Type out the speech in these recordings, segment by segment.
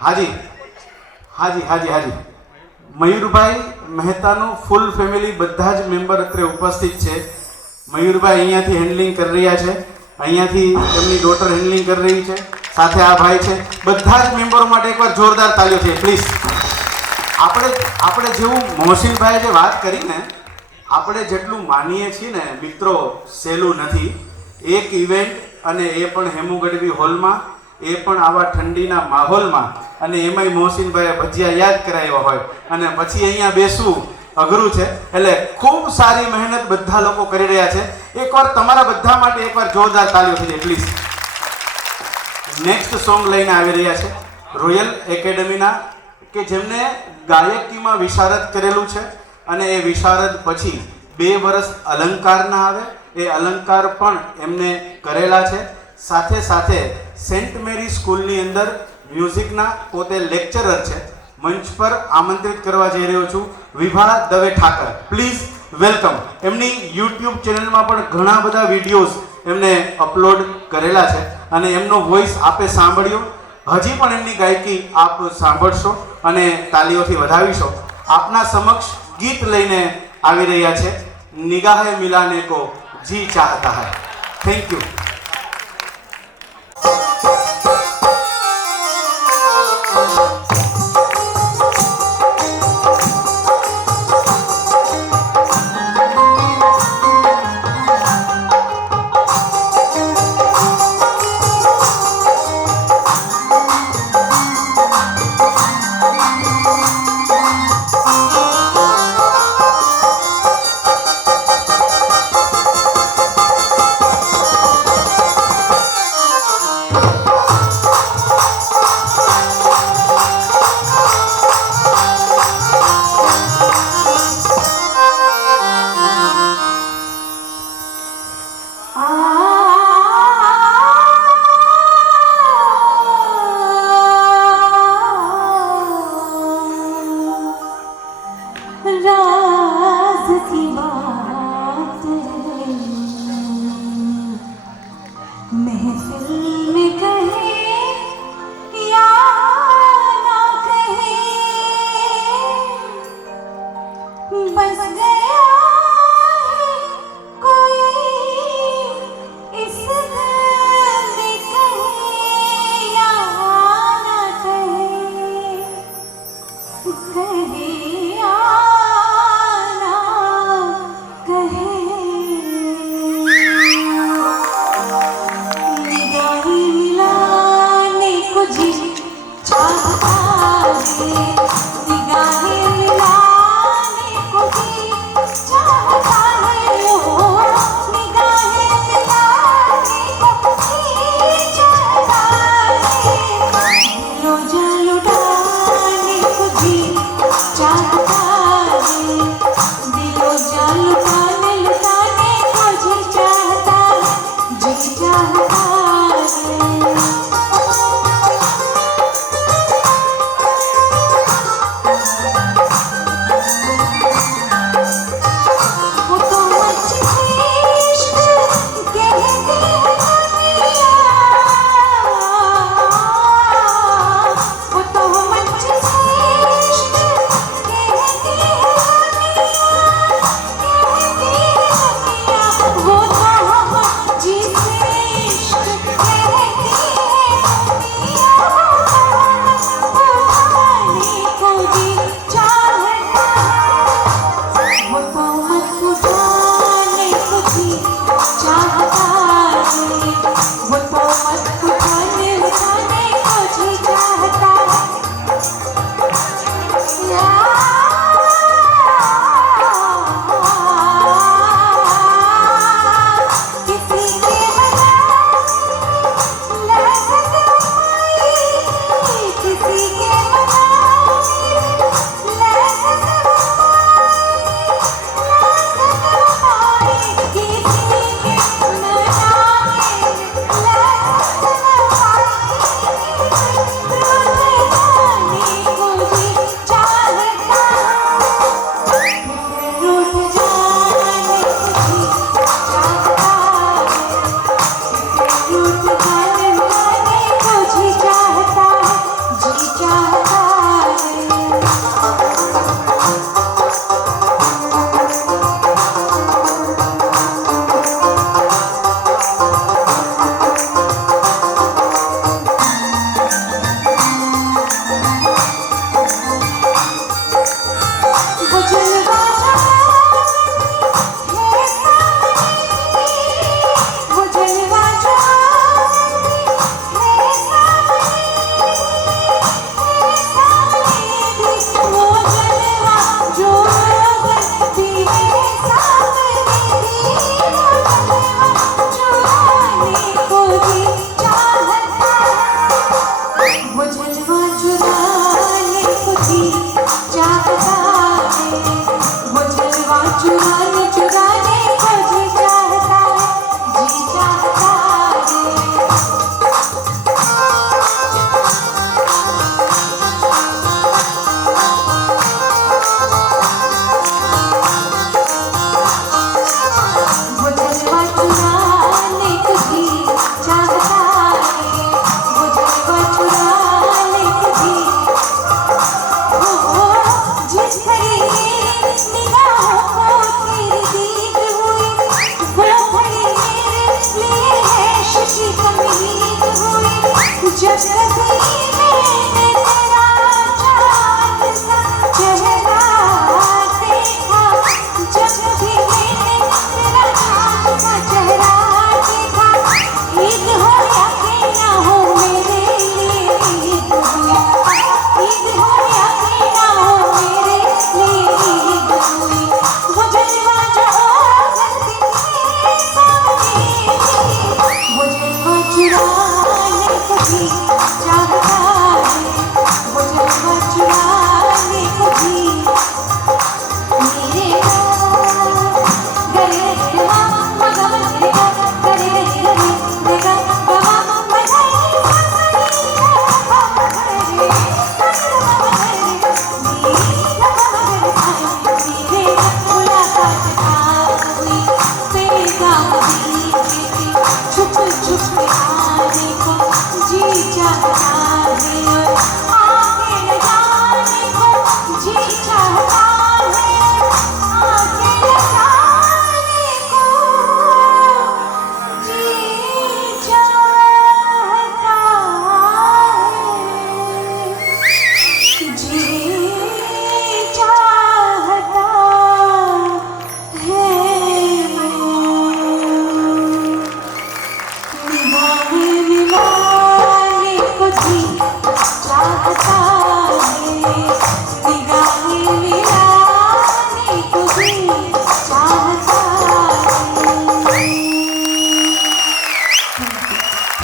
હાજી હાજી હાજી હાજી મયુરભાઈ મહેતાનું ફૂલ ફેમિલી બધા જ મેમ્બર અત્રે ઉપસ્થિત છે. મયુરભાઈ અહીંયાથી હેન્ડલિંગ કરી રહ્યા છે, અહીંયાથી એમની ડોટર હેન્ડલિંગ કરી રહી છે, સાથે આ ભાઈ છે. બધા જ મેમ્બરો માટે એકવાર જોરદાર તાળીઓ છે પ્લીઝ. આપણે જેવું મોહસિનભાઈએ જે વાત કરી ને, આપણે જેટલું માનીએ છીએ ને મિત્રો, સહેલું નથી. એક ઇવેન્ટ અને એ પણ હેમુ ગઢવી હોલમાં, એ પણ આવા ઠંડીના માહોલમાં, અને એમાંય મોહસિનભાઈએ ભજીયા યાદ કરાવ્યા હોય અને પછી અહીંયા બેસવું અઘરું છે. એટલે ખૂબ સારી મહેનત બધા લોકો કરી રહ્યા છે. એકવાર તમારા બધા માટે એકવાર જોરદાર તાળીઓ થઈ જાય પ્લીઝ. નેક્સ્ટ સોંગ લઈને આવી રહ્યા છે રોયલ એકેડમીના, કે જેમને ગાયકીમાં વિશારદ કરેલું છે અને એ વિશારદ પછી 2 વર્ષ અલંકારના આવે, એ અલંકાર પણ એમને કરેલા છે. સાથે સાથે સેન્ટ મેરી સ્કૂલની અંદર મ્યુઝિકના પોતે લેક્ચરર છે. મંચ પર આમંત્રિત કરવા જઈ રહ્યો છું વિભા દવે ઠાકર. Please welcome. એમની યુટ્યુબ ચેનલમાં પણ ઘણા બધા વિડીયોઝ એમને અપલોડ કરેલા છે અને એમનો વોઇસ આપે સાંભળ્યો. હજી પણ એમની ગાયકી આપ સાંભળશો અને તાલીઓથી વધાવીશો. આપના સમક્ષ ગીત લઈને આવી રહ્યા છે નિગાહે મિલાને કો જી ચાહતા હૈ. Thank you.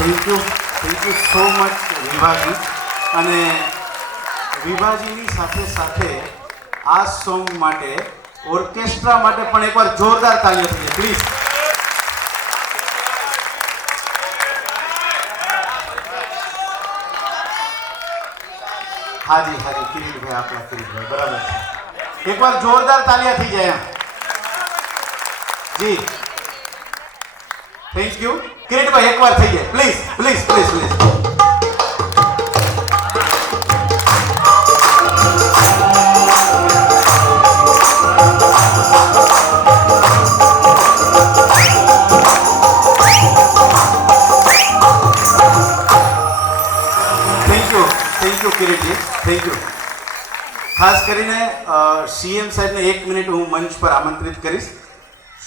Thank you so much Vibhaji. અને વિભાજીની સાથે સાથે આ સોંગ માટે ઓર્કેસ્ટ્રા માટે પણ એકવાર જોરદાર તાળીઓ થઈ જાય પ્લીઝ. હાજી હાજી કિરીટભાઈ, આપણા કિરીટભાઈ, બરાબર છે. એકવાર જોરદાર તાળીઓ થઈ જાય એમ. જી થેન્ક યુ કિરીટભાઈ, એકવાર થઈ જાય please please please please. Thank you Kiritji, thank you. ખાસ કરીને સીએમ સાહેબને 1 મિનિટ હું મંચ પર આમંત્રિત કરીશ.